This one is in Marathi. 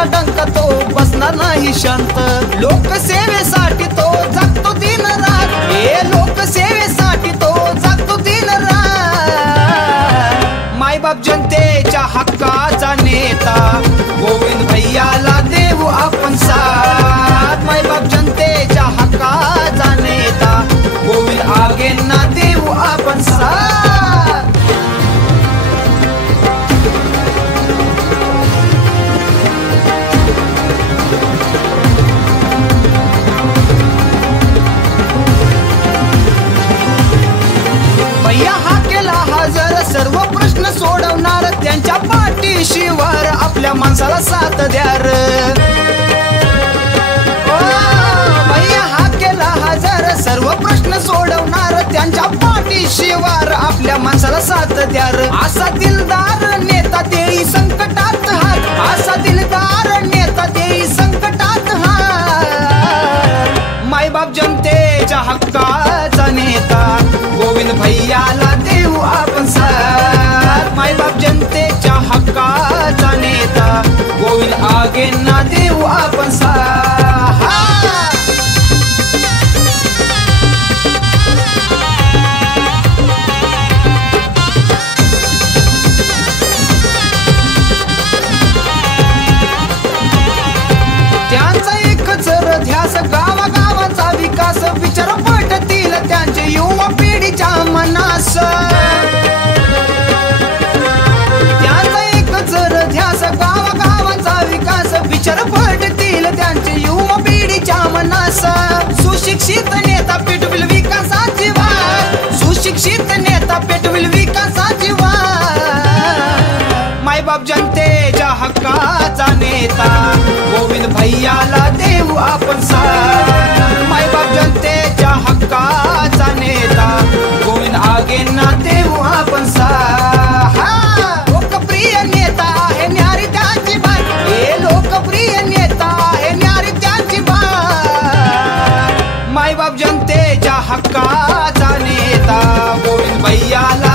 देशाचा डंक तो बसणार नाही शांत. लोकसेवेसाठी तो जगतो दिन रात. हे लोकसेवेसाठी तो जगतो दिन रात. मायबाप जनतेच्या हक्काचा नेता गोविंद भैयाला देऊ आपण साथ. मायबाप जनतेच्या हक्काचा नेता गोविंद आगेंना देऊ आपण साथ. भैया हा केला हजर सर्व प्रश्न सोडवणार. त्यांच्या पाठीशीवर आपल्या माणसाला साथ द्यार. भैया हा केला हजर सर्व प्रश्न सोडवणार. त्यांच्या पाठीशीवर आपल्या माणसाला साथ द्यार. असा दिलदार नेता देई संकटात हात. असा दिलदार नेता देई संकटात हात. मायबाप जनतेच्या हक्काचा नेता गोविंद भैयाला देऊ आपण साथ. मायबाप जनतेच्या हक्काचा नेता गोविंद आगेंना देऊ आपण साथ. त्यांचा एकच ध्यास गावागावांचा विकास. विचार पटतील त्यांचे युवा पिढीच्या मनास. त्यांचा एकच ध्यास गावागावांचा विकास. विचार पटतील त्यांचे युवा पिढीच्या मनास. सुशिक्षित नेता पेटविल विकासाची वाट. सुशिक्षित नेता पेटविल विकासाची वाट. मायबाप जनतेच्या हक्काचा नेता गोविंद भैयाला देऊ आपण साथ. मायबाप जनतेच्या हक्काचा नेता गोविंद आगेंना देऊ आपण साथ. लोकप्रिय नेता आहे न्यारी त्याची बात. हे लोकप्रिय नेता आहे न्यारी त्याची बात. मायबाप जनतेच्या हक्काचा नेता गोविंद भैयाला